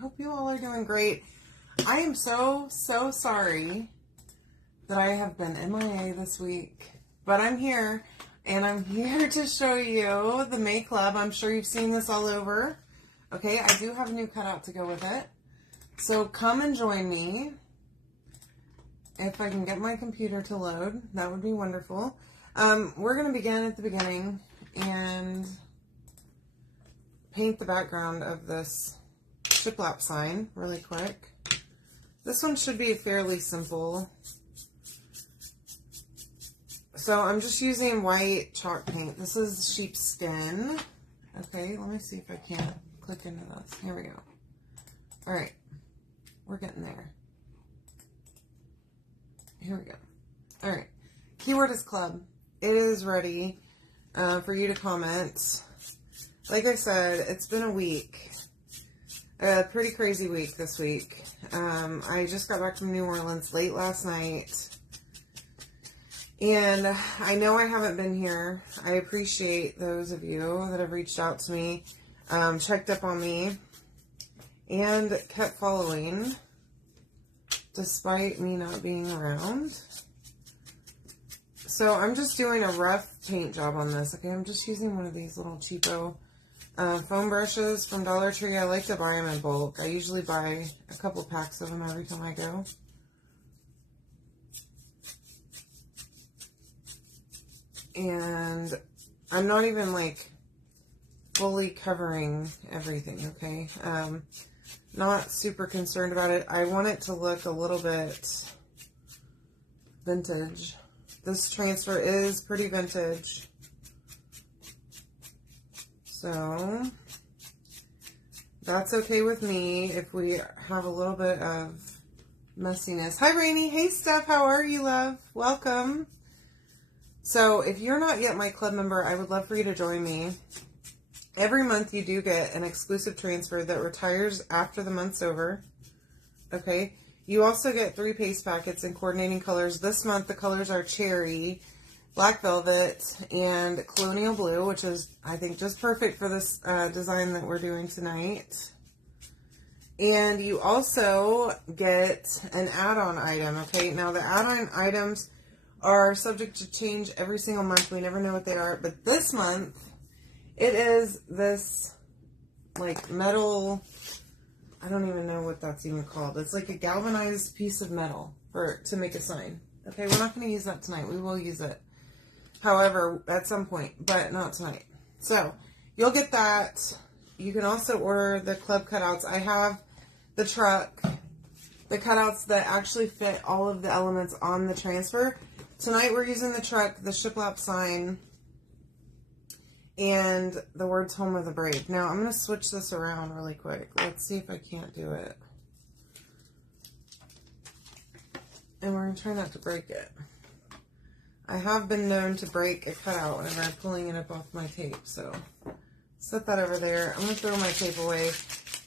hope you all are doing great. I am so sorry that I have been MIA this week, but I'm here, and I'm here to show you the May Club. I'm sure you've seen this all over. Okay, I do have a new cutout to go with it. So come and join me. If I can get my computer to load, that would be wonderful. We're going to begin at the beginning and paint the background of this shiplap sign really quick. This one should be fairly simple. So I'm just using white chalk paint. This is sheepskin. Okay, let me see if I can click into this. Here we go. All right, we're getting there. Here we go. All right, keyword is club. It is ready for you to comment. Like I said, it's been a week. A pretty crazy week this week. I just got back from New Orleans late last night. And I know I haven't been here. I appreciate those of you that have reached out to me, checked up on me, and kept following despite me not being around. So I'm just doing a rough paint job on this. Okay, I'm just using one of these little cheapo foam brushes from Dollar Tree. I like to buy them in bulk. I usually buy a couple packs of them every time I go. And I'm not even like fully covering everything, okay? Not super concerned about it. I want it to look a little bit vintage. This transfer is pretty vintage. So that's okay with me if we have a little bit of messiness. Hi, Rainy. Hey, Steph. How are you, love? Welcome. So if you're not yet my club member, I would love for you to join me. Every month you do get an exclusive transfer that retires after the month's over. Okay. You also get 3 paste packets in coordinating colors. This month the colors are cherry, black velvet, and colonial blue, which is, I think, just perfect for this design that we're doing tonight. And you also get an add-on item, okay? Now, the add-on items are subject to change every single month. We never know what they are. But this month, it is this, like, metal... I don't even know what that's even called. It's like a galvanized piece of metal to make a sign. Okay, we're not going to use that tonight. We will use it, however, at some point, but not tonight. So, you'll get that. You can also order the club cutouts. I have the truck, the cutouts that actually fit all of the elements on the transfer. Tonight we're using the truck, the shiplap sign, and the words Home of the Brave. Now, I'm going to switch this around really quick. Let's see if I can't do it. And we're going to try not to break it. I have been known to break a cutout whenever I'm pulling it up off my tape. So, set that over there. I'm going to throw my tape away.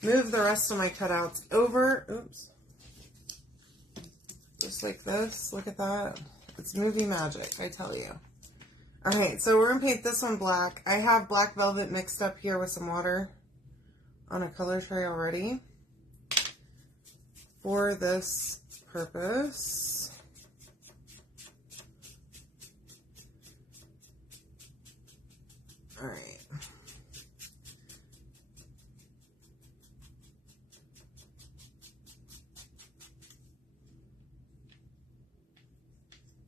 Move the rest of my cutouts over. Oops. Just like this. Look at that. It's movie magic, I tell you. Alright, so we're going to paint this one black. I have black velvet mixed up here with some water on a color tray already for this purpose. Alright.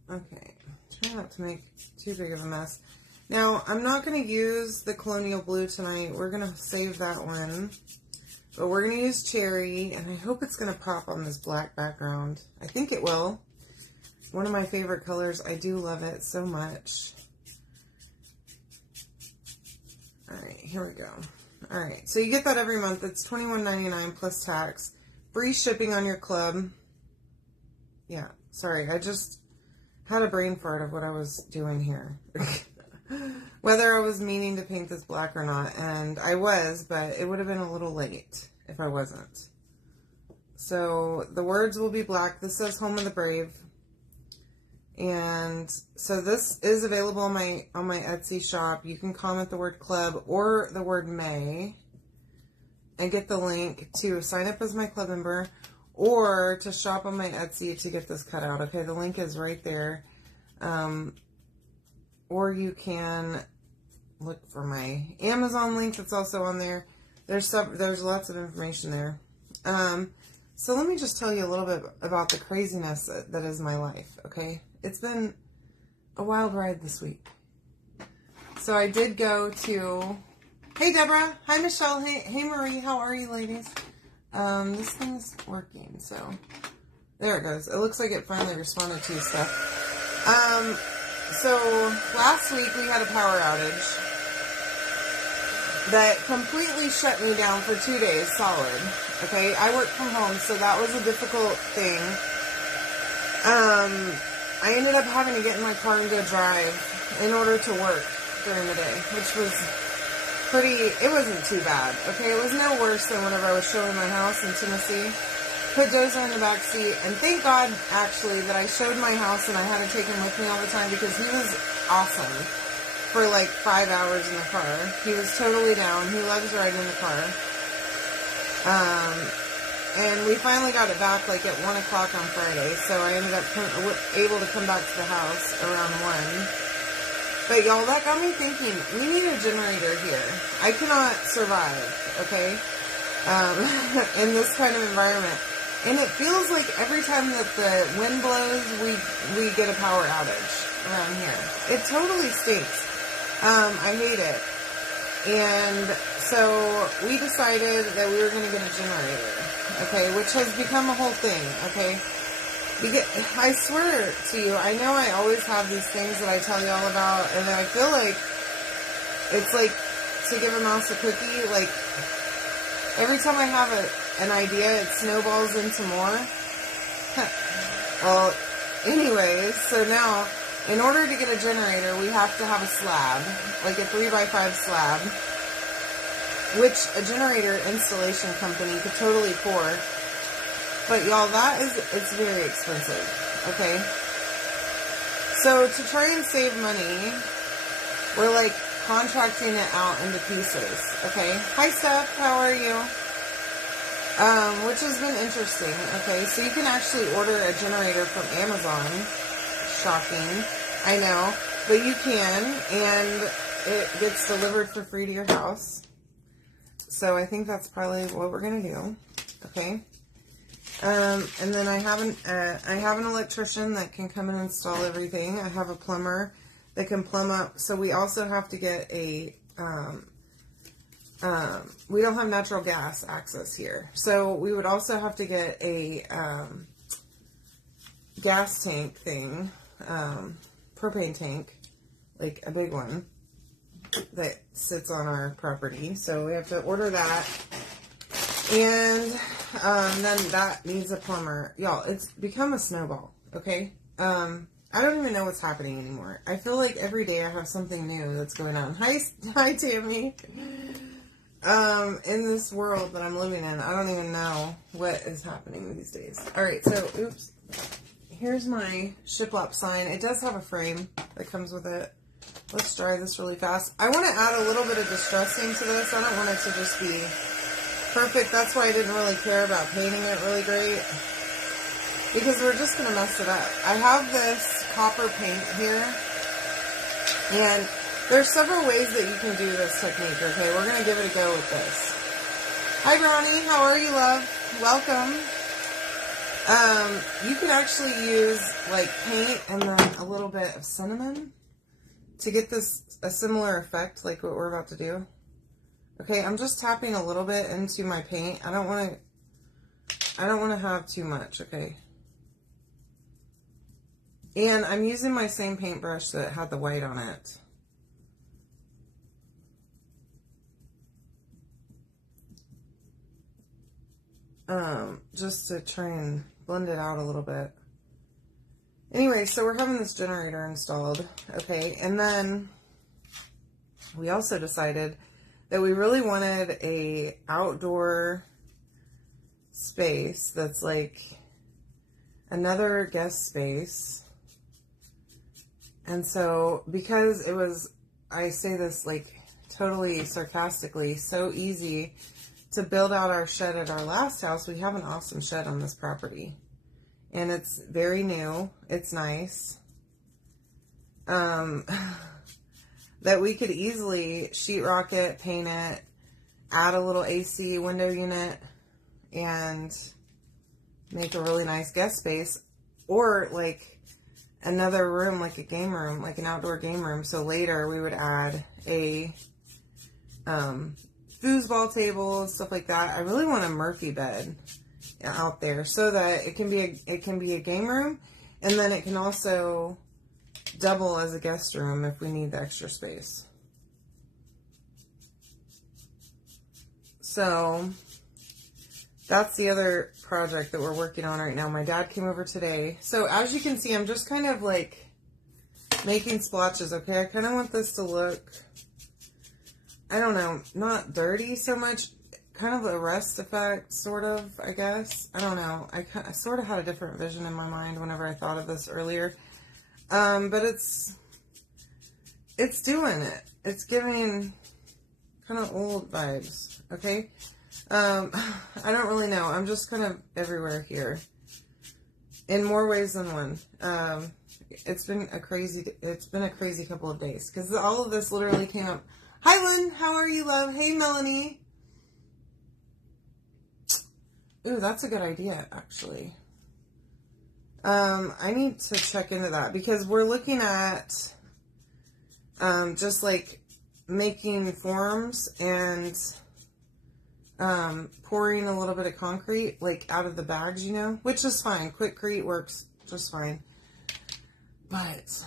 Okay, try not to make too big of a mess. Now, I'm not going to use the colonial blue tonight. We're going to save that one. But we're going to use cherry, and I hope it's going to pop on this black background. I think it will. One of my favorite colors. I do love it so much. Alright, here we go. Alright, so you get that every month. It's $21.99 plus tax. Free shipping on your club. Yeah, sorry, I just had a brain fart of what I was doing here. Whether I was meaning to paint this black or not, and I was, but it would have been a little late if I wasn't. So the words will be black. This says Home of the Brave. And so this is available on my Etsy shop. You can comment the word club or the word May. and get the link to sign up as my club member or to shop on my Etsy to get this cut out. Okay, the link is right there. Or you can look for my Amazon link that's also on there. There's lots of information there. So let me just tell you a little bit about the craziness that is my life, okay? It's been a wild ride this week. So I did go to... Hey, Deborah. Hi, Michelle. Hey, Marie. How are you, ladies? This thing's working, so... There it goes. It looks like it finally responded to stuff. So last week we had a power outage that completely shut me down for 2 days solid. Okay, I work from home, so that was a difficult thing. I ended up having to get in my car and go drive in order to work during the day, which was it wasn't too bad. Okay, it was no worse than whenever I was showing my house in Tennessee. Put Dozer in the back seat, and thank God, actually, that I showed my house and I had to take him with me all the time because he was awesome for like 5 hours in the car. He was totally down. He loves riding in the car. And we finally got it back like at 1 o'clock on Friday, so I ended up able to come back to the house around 1. But y'all, that got me thinking, we need a generator here. I cannot survive, okay, in this kind of environment. And it feels like every time that the wind blows, we get a power outage around here. It totally stinks. I hate it. And so we decided that we were going to get a generator, okay, which has become a whole thing, okay. I swear to you, I know I always have these things that I tell you all about, and I feel like it's like to give a mouse a cookie, like every time I have an idea, it snowballs into more. Well, anyways, so now, in order to get a generator, we have to have a slab, like a 3x5 slab, which a generator installation company could totally pour. But y'all, it's very expensive, okay? So to try and save money, we're like contracting it out into pieces, okay? Hi, Steph, how are you? Which has been interesting, okay? So you can actually order a generator from Amazon. Shocking, I know, but you can, and it gets delivered for free to your house. So I think that's probably what we're gonna do, okay? And then I have an electrician that can come and install everything. I have a plumber that can plumb up. So we also have to get a, we don't have natural gas access here. So we would also have to get a, gas tank thing, propane tank, like a big one that sits on our property. So we have to order that. And then that needs a plumber. Y'all, it's become a snowball, okay? I don't even know what's happening anymore. I feel like every day I have something new that's going on. Hi, Tammy. In this world that I'm living in, I don't even know what is happening these days. Alright, so, oops. Here's my shiplap sign. It does have a frame that comes with it. Let's dry this really fast. I want to add a little bit of distressing to this. I don't want it to just be perfect. That's why I didn't really care about painting it really great, because we're just going to mess it up. I have this copper paint here, and there's several ways that you can do this technique, okay? We're going to give it a go with this. Hi, Brownie. How are you, love? Welcome. You can actually use, like, paint and then a little bit of cinnamon to get a similar effect like what we're about to do. Okay, I'm just tapping a little bit into my paint. I don't want to have too much, okay? And I'm using my same paintbrush that had the white on it. Just to try and blend it out a little bit. Anyway, so we're having this generator installed, okay? And then we also decided that we really wanted a outdoor space that's like another guest space. And so, because it was, I say this like totally sarcastically, so easy to build out our shed at our last house, we have an awesome shed on this property. And it's very new. It's nice. That we could easily sheetrock it, paint it, add a little AC window unit, and make a really nice guest space. Or like another room, like a game room, like an outdoor game room. So later we would add a foosball table and stuff like that. I really want a Murphy bed out there so that it can be a game room, and then it can also double as a guest room if we need the extra space. So that's the other project that we're working on right now. My dad came over today. So as you can see, I'm just kind of like making splotches, okay? I kind of want this to look, I don't know, not dirty so much, kind of a rust effect, sort of, I guess. I don't know. I sort of had a different vision in my mind whenever I thought of this earlier. But it's doing it. It's giving kind of old vibes, okay? I don't really know. I'm just kind of everywhere here in more ways than one. It's been a crazy couple of days because all of this literally came up. Hi, Lynn. How are you, love? Hey, Melanie. Ooh, that's a good idea, actually. I need to check into that because we're looking at just like making forms and pouring a little bit of concrete like out of the bags, you know, which is fine. Quickcrete works just fine. But,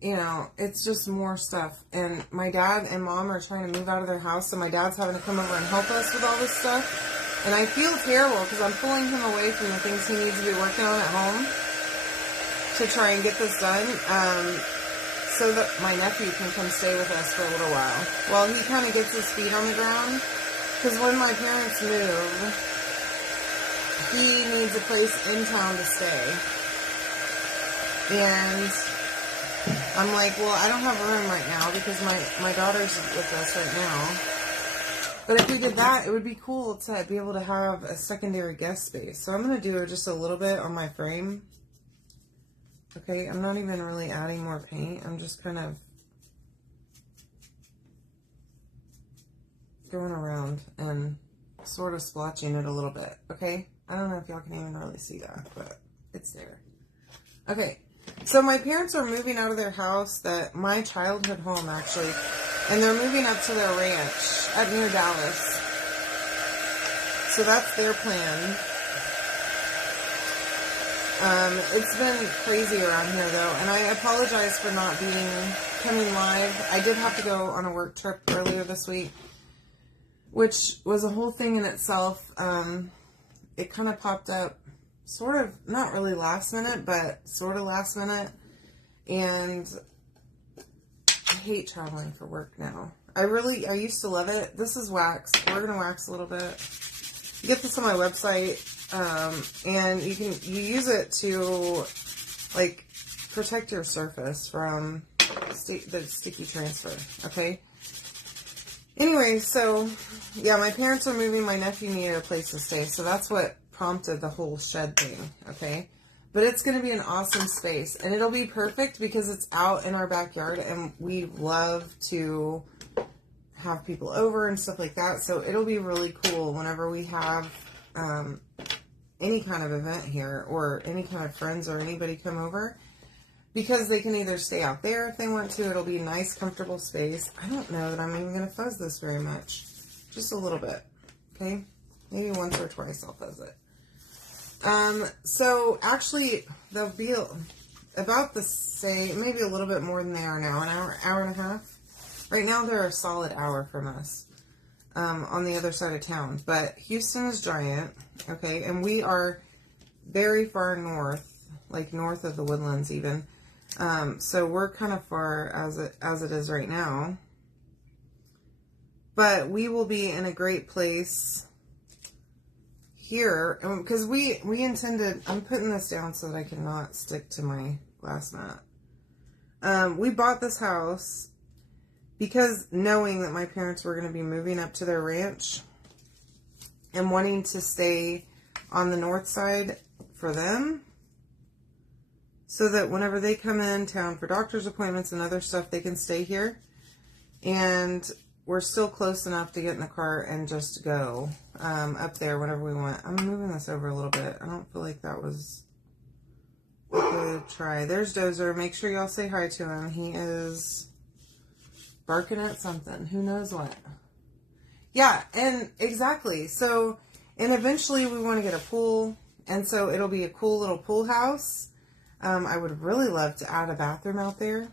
you know, it's just more stuff. And my dad and mom are trying to move out of their house, so my dad's having to come over and help us with all this stuff. And I feel terrible because I'm pulling him away from the things he needs to be working on at home to try and get this done, so that my nephew can come stay with us for a little while he kind of gets his feet on the ground. Because when my parents move, he needs a place in town to stay. And I'm like, well, I don't have a room right now because my daughter's with us right now. But if we did that, it would be cool to be able to have a secondary guest space. So I'm going to do just a little bit on my frame. Okay, I'm not even really adding more paint. I'm just kind of going around and sort of splotching it a little bit. Okay, I don't know if y'all can even really see that, but it's there. Okay, so my parents are moving out of their house, my childhood home actually, and they're moving up to their ranch up near Dallas. So that's their plan. It's been crazy around here though, and I apologize for not coming live. I did have to go on a work trip earlier this week, which was a whole thing in itself. It kind of popped up sort of, not really last minute, but sort of last minute, and I hate traveling for work now. I used to love it. This is wax. We're going to wax a little bit. You get this on my website, and you use it to, like, protect your surface from the sticky transfer, okay? Anyway, so, yeah, my parents are moving. My nephew needed a place to stay, so that's what prompted the whole shed thing, okay? But it's going to be an awesome space, and it'll be perfect because it's out in our backyard, and we love to have people over and stuff like that, so it'll be really cool whenever we have any kind of event here, or any kind of friends or anybody come over, because they can either stay out there if they want to. It'll be a nice, comfortable space. I don't know that I'm even going to fuzz this very much. Just a little bit, okay? Maybe once or twice I'll fuzz it. So actually, they'll be about the same, maybe a little bit more than they are now, an hour and a half. Right now, they're a solid hour from us, on the other side of town. But Houston is giant, okay, and we are very far north, like north of the Woodlands even. So we're kind of far as it is right now. But we will be in a great place here, because we intended, I'm putting this down so that I cannot stick to my glass mat. We bought this house because knowing that my parents were going to be moving up to their ranch, am wanting to stay on the north side for them, so that whenever they come in town for doctor's appointments and other stuff, they can stay here. And we're still close enough to get in the car and just go up there whenever we want. I'm moving this over a little bit. I don't feel like that was a good try. There's Dozer. Make sure y'all say hi to him. He is barking at something. Who knows what? Yeah, and exactly. So, and eventually we want to get a pool. And so it'll be a cool little pool house. I would really love to add a bathroom out there.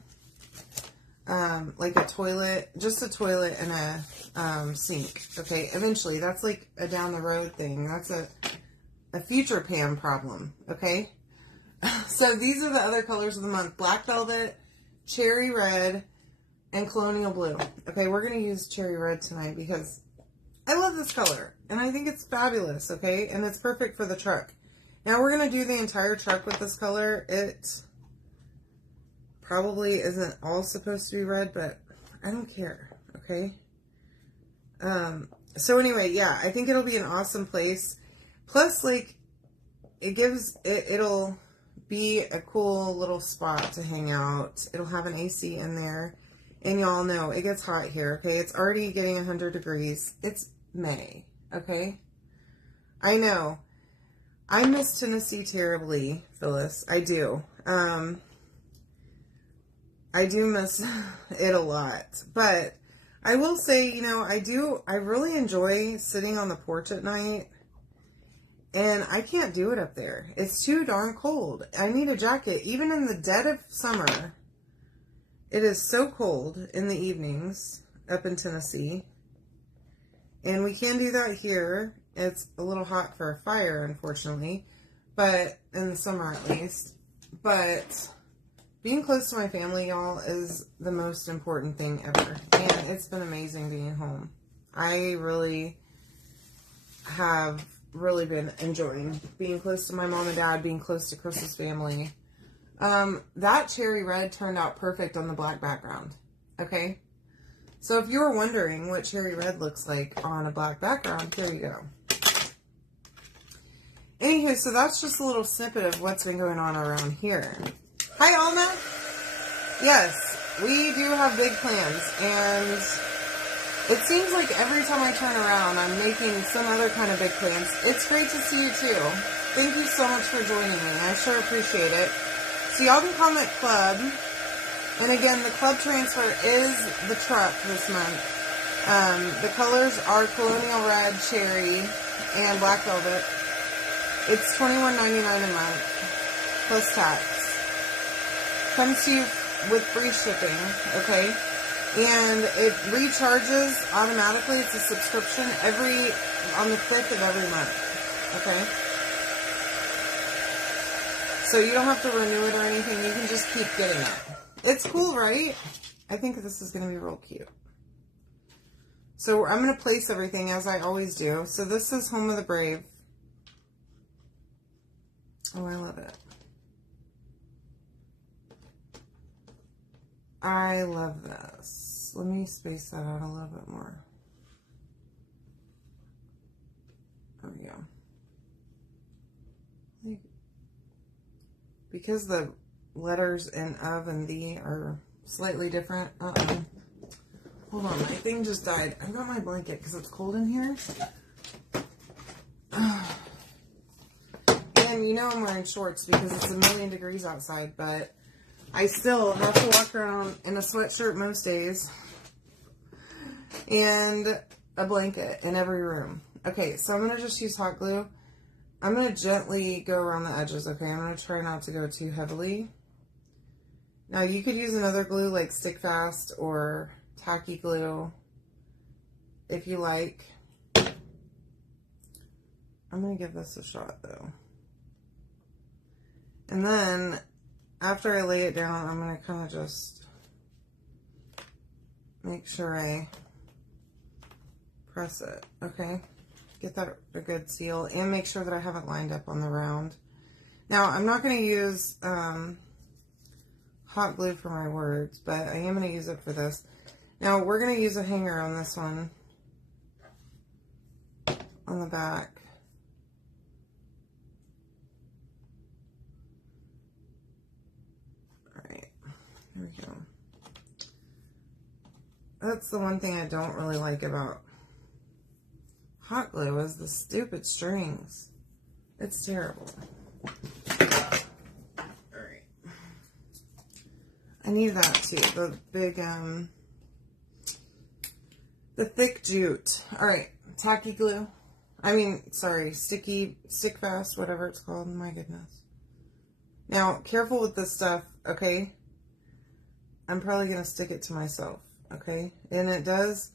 Like a toilet, just a toilet and a sink. Okay, eventually. That's like a down the road thing. That's a future Pam problem. Okay. So these are the other colors of the month. Black Velvet, Cherry Red, and Colonial Blue. Okay, we're going to use Cherry Red tonight because I love this color. And I think it's fabulous. Okay, and it's perfect for the truck. Now we're going to do the entire truck with this color. It probably isn't all supposed to be red, but I don't care, okay? So anyway, yeah, I think it'll be an awesome place. Plus, like, it'll be a cool little spot to hang out. It'll have an AC in there. And y'all know, it gets hot here, okay? It's already getting 100 degrees. It's May, okay? I know. I miss Tennessee terribly, Phyllis. I do. I do miss it a lot. But I will say, you know, I really enjoy sitting on the porch at night. And I can't do it up there. It's too darn cold. I need a jacket. Even in the dead of summer, it is so cold in the evenings up in Tennessee. And we can do that here. It's a little hot for a fire, unfortunately, but in the summer at least. But being close to my family, y'all, is the most important thing ever. And it's been amazing being home. I really have been enjoying being close to my mom and dad, being close to Chris's family. That Cherry Red turned out perfect on the black background. Okay? So if you were wondering what Cherry Red looks like on a black background, there you go. Anywho, so that's just a little snippet of what's been going on around here. Hi, Alma. Yes, we do have big plans, and it seems like every time I turn around, I'm making some other kind of big plans. It's great to see you, too. Thank you so much for joining me. I sure appreciate it. So y'all can comment club. And again, the club transfer is the truck this month. The colors are Colonial Red, Cherry, and Black Velvet. It's $21.99 a month, plus tax. Comes to you with free shipping, okay? And it recharges automatically. It's a subscription on the 5th of every month, okay? So you don't have to renew it or anything. You can just keep getting it. It's cool, right? I think this is going to be real cute. So I'm going to place everything as I always do. So this is Home of the Brave. Oh, I love it. I love this. Let me space that out a little bit more. There we go. Because the letters in of and the are slightly different. Hold on, my thing just died. I got my blanket because it's cold in here. And you know I'm wearing shorts because it's 1,000,000 degrees outside, but I still have to walk around in a sweatshirt most days and a blanket in every room. Okay, so I'm going to just use hot glue. I'm going to gently go around the edges, okay? I'm going to try not to go too heavily. Now, you could use another glue like Stick Fast or Tacky Glue if you like. I'm going to give this a shot, though. And then, after I lay it down, I'm going to kind of just make sure I press it, okay? Get that a good seal, and make sure that I have it lined up on the round. Now, I'm not going to use hot glue for my words, but I am going to use it for this. Now, we're going to use a hanger on this one. on the back. All right, here we go. That's the one thing I don't really like about hot glue is the stupid strings. It's terrible. Alright. I need that too. The big, the thick jute. Alright. Tacky glue. I mean, sorry. Sticky, stick fast, whatever it's called. My goodness. Now, careful with this stuff, okay? I'm probably going to stick it to myself, okay? And it does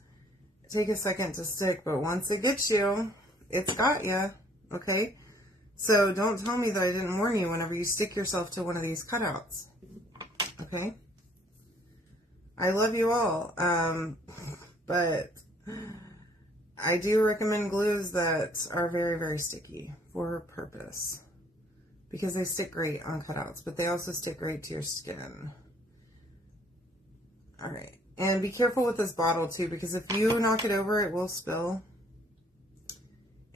take a second to stick, but once it gets you, it's got you, okay? So don't tell me that I didn't warn you whenever you stick yourself to one of these cutouts. Okay? I love you all. But I do recommend glues that are very, very sticky for a purpose. Because they stick great on cutouts, but they also stick great to your skin. Alright. And be careful with this bottle too, because if you knock it over, it will spill.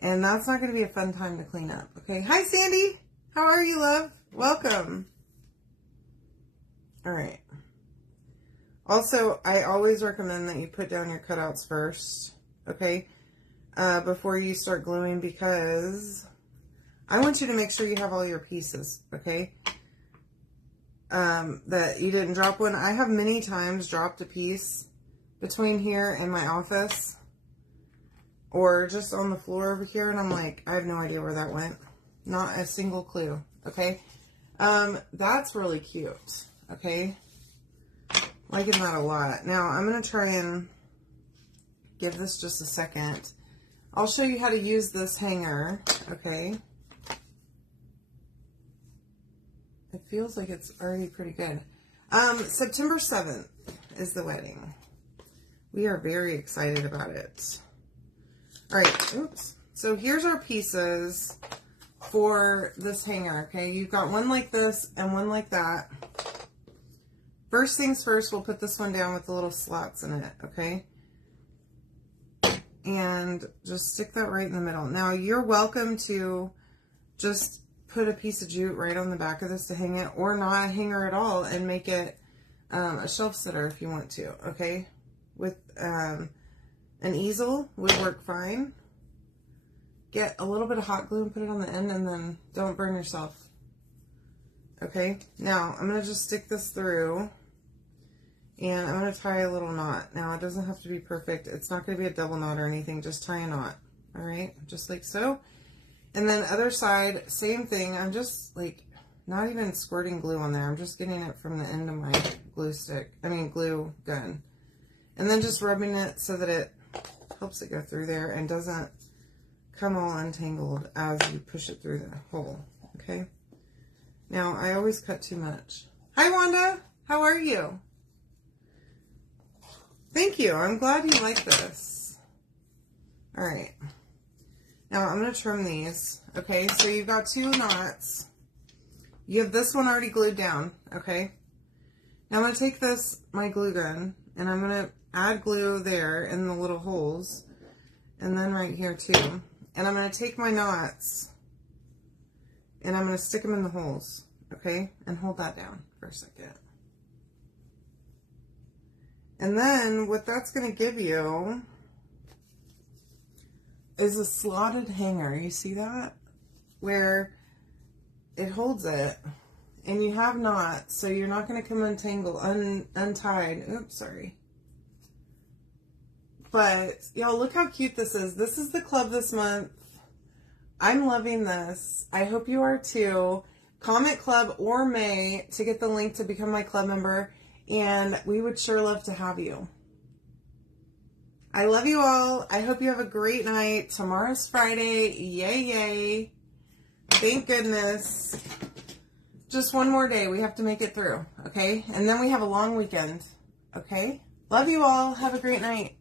And that's not going to be a fun time to clean up. Okay. Hi, Sandy. How are you, love? Welcome. All right. Also, I always recommend that you put down your cutouts first. Okay. Before you start gluing, because I want you to make sure you have all your pieces. Okay. That you didn't drop one. I have many times dropped a piece between here and my office. Or just on the floor over here, and I'm like, I have no idea where that went. Not a single clue, okay? That's really cute, okay? Liking that a lot. Now, I'm going to try and give this just a second. I'll show you how to use this hanger, okay? It feels like it's already pretty good. September 7th is the wedding. We are very excited about it. All right, oops. So here's our pieces for this hanger, okay? You've got one like this and one like that. First things first, we'll put this one down with the little slots in it, okay? And just stick that right in the middle. Now, you're welcome to just put a piece of jute right on the back of this to hang it, or not a hanger at all and make it a shelf sitter if you want to, okay? With an easel would work fine. Get a little bit of hot glue and put it on the end, and then don't burn yourself. Okay, now I'm going to just stick this through, and I'm going to tie a little knot. Now, it doesn't have to be perfect. It's not going to be a double knot or anything. Just tie a knot. All right, just like so. And then other side, same thing. I'm just like not even squirting glue on there. I'm just getting it from the end of my glue gun. And then just rubbing it so that it helps it go through there and doesn't come all untangled as you push it through the hole, okay? Now, I always cut too much. Hi, Wanda. How are you? Thank you. I'm glad you like this. All right. Now, I'm going to trim these, okay? So you've got two knots. You have this one already glued down, okay? Now, I'm going to take my glue gun, and I'm going to add glue there in the little holes, and then right here too. And I'm going to take my knots, and I'm going to stick them in the holes, okay? And hold that down for a second. And then what that's going to give you is a slotted hanger. You see that? Where it holds it, and you have knots, so you're not going to come untied. Oops, sorry. But, y'all, look how cute this is. This is the club this month. I'm loving this. I hope you are too. Comment club or May to get the link to become my club member, and we would sure love to have you. I love you all. I hope you have a great night. Tomorrow's Friday. Yay, yay. Thank goodness. Just one more day. We have to make it through, okay? And then we have a long weekend, okay? Love you all. Have a great night.